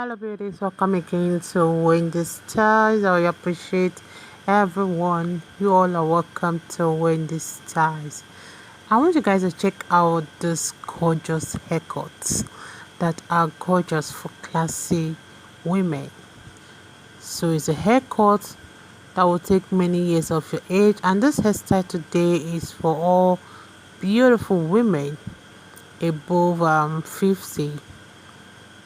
Hello beauties, welcome again to Wendy's Styles. I appreciate everyone. You all are welcome to Wendy's Styles. I want you guys to check out these gorgeous haircuts that are gorgeous for classy women. So it's a haircut that will take many years of your age, and this hairstyle today is for all beautiful women above 50.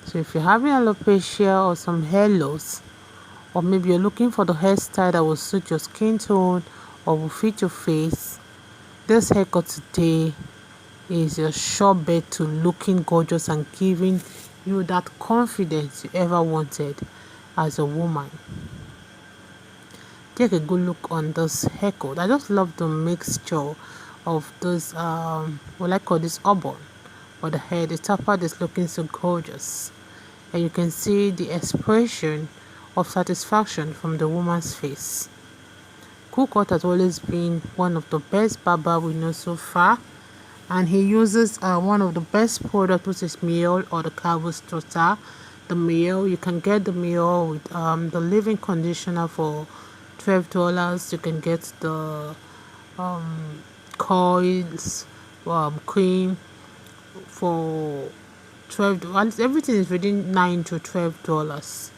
So if you're having alopecia or some hair loss, or maybe you're looking for the hairstyle that will suit your skin tone or will fit your face, this haircut today is your sure bet to looking gorgeous and giving you that confidence you ever wanted as a woman. Take a good look on this haircut. I just love the mixture of this what I call this auburn for the hair. The top part is looking so gorgeous, and you can see the expression of satisfaction from the woman's face. Coco has always been one of the best barber we know so far, and he uses one of the best products, which is MIELLE or the Carbo's Total. The MIELLE, you can get the MIELLE with the leave-in conditioner for $12. You can get the coils, cream for $12. Everything is within $9 to $12.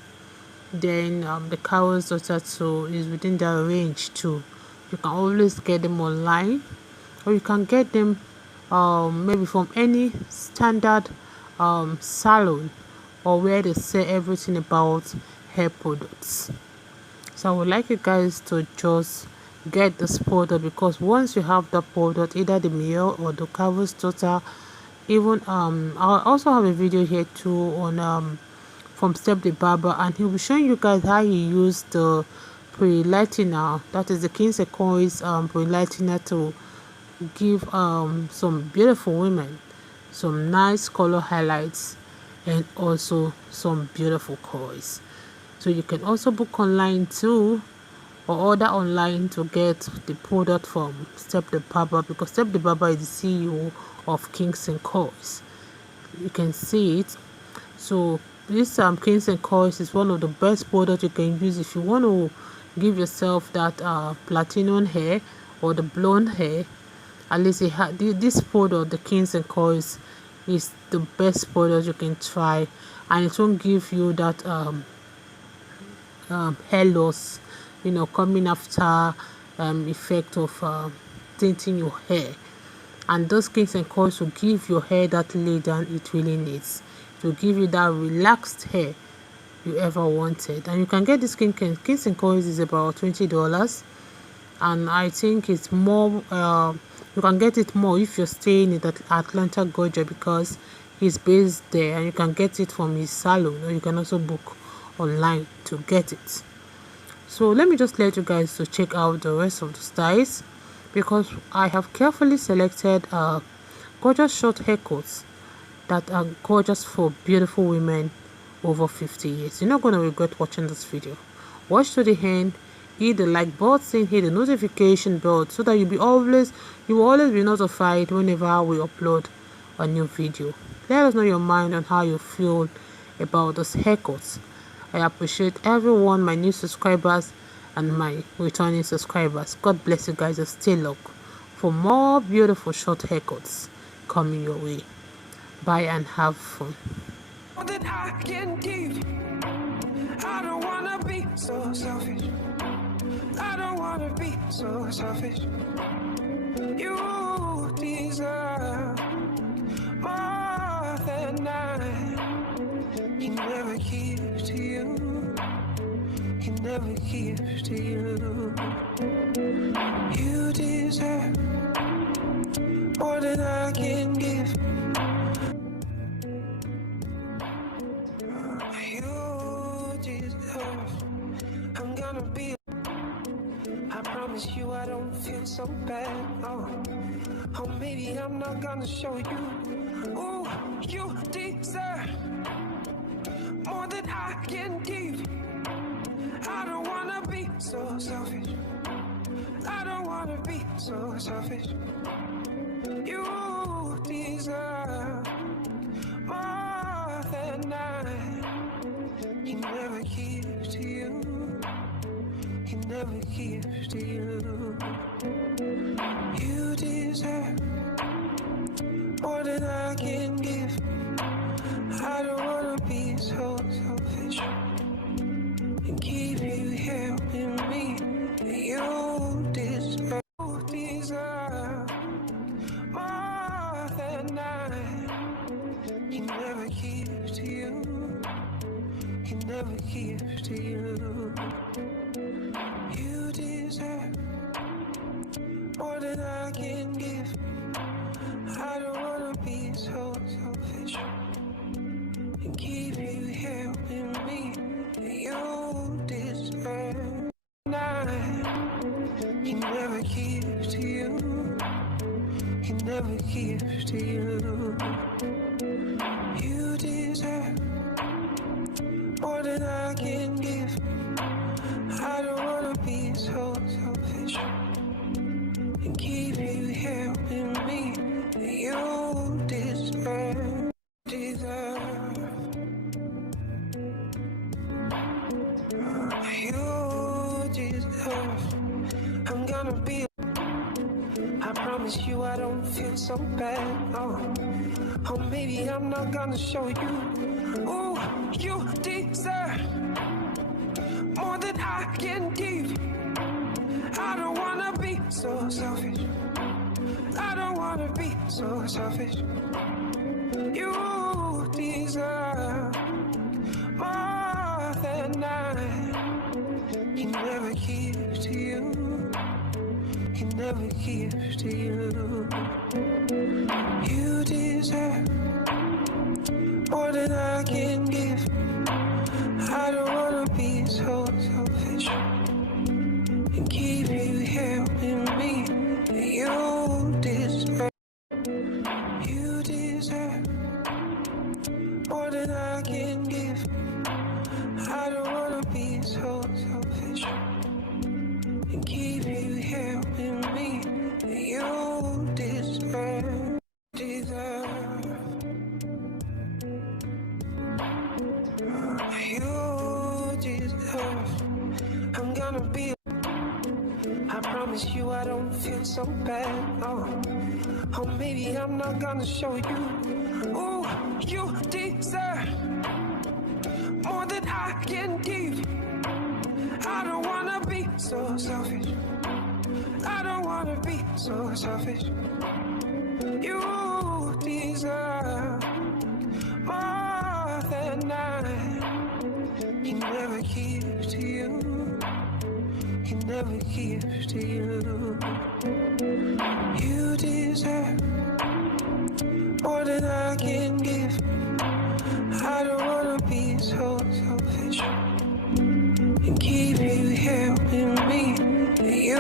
Then the Carbo's Total too is within that range too. You can always get them online, or you can get them maybe from any standard salon or where they say everything about hair products. So I would like you guys to just get this product, because once you have the product, either the MIELLE or the Carbo's Total, even I'll also have a video here too on from Step the Barber, and he'll be showing you guys how he used the pre-lightener, that is the Secone's pre-lightener, to give some beautiful women some nice color highlights and also some beautiful coils. So you can also book online too, or order online to get the product from Step the Barber, because Step the Barber is the CEO of Kings and Coils. You can see it. So this Kings and Coils is one of the best products you can use if you want to give yourself that platinum hair or the blonde hair. At least this product, the Kings and Coils, is the best product you can try, and it won't give you that hair loss, coming after effect of tinting your hair. And those Kings and Coils will give your hair that lay down it really needs, to give you that relaxed hair you ever wanted. And you can get this Kings and Coils is about $20, and I think it's more you can get it more if you're staying in Atlanta, Georgia, because he's based there, and you can get it from his salon, or you can also book online to get it. So let me just let you guys to check out the rest of the styles, because I have carefully selected gorgeous short haircuts that are gorgeous for beautiful women over 50 years. You're not going to regret watching this video. Watch to the end, hit the like button, hit the notification bell, so that you will always be notified whenever we upload a new video. Let us know your mind on how you feel about those haircuts. I appreciate everyone, my new subscribers and my returning subscribers. God bless you guys, and stay locked for more beautiful short haircuts coming your way. Bye and have fun. That I can give. I don't wanna be so selfish. I don't wanna be so selfish. You deserve more than I can never give to you. Can never give to you. You deserve more than I can give. You deserve. I'm gonna be. I promise you I don't feel so bad. Oh, maybe I'm not gonna show you. Oh, you deserve more than I can give. I don't wanna be so selfish. I don't wanna be so selfish. You deserve more than I He never gives to you. He never gives to you. You deserve more than I can give. I don't wanna be so selfish and keep you helping me. You deserve more than I. He never gives to you. He never gives to you. You deserve more than I can give. I don't wanna be so selfish and keep you helping me. You deserve. He never gives to you. He never gives to you. You deserve more than I can give. I don't wanna be so selfish and keep you helping me. You deserve. You deserve. I'm gonna be. I promise you I don't feel so bad. Oh, maybe I'm not gonna show you. Ooh, you deserve more than I can give. I don't wanna be so selfish. I don't wanna be so selfish. You deserve more than I. He never gives to you. He never gives to you. You deserve more than I can give. I don't wanna be so selfish and keep you helping me. You deserve. You deserve more than I can give. I don't wanna be so selfish and keep you helping me. You deserve. You deserve. I'm gonna be. I promise you I don't feel so bad. Oh, maybe I'm not gonna show you. Ooh, you deserve more than I can give. I don't wanna be so selfish. I don't wanna be so selfish. You deserve more than I. He never gives to you. He never gives to you. You deserve more than I can give. I don't wanna be so selfish and keep you helping me. You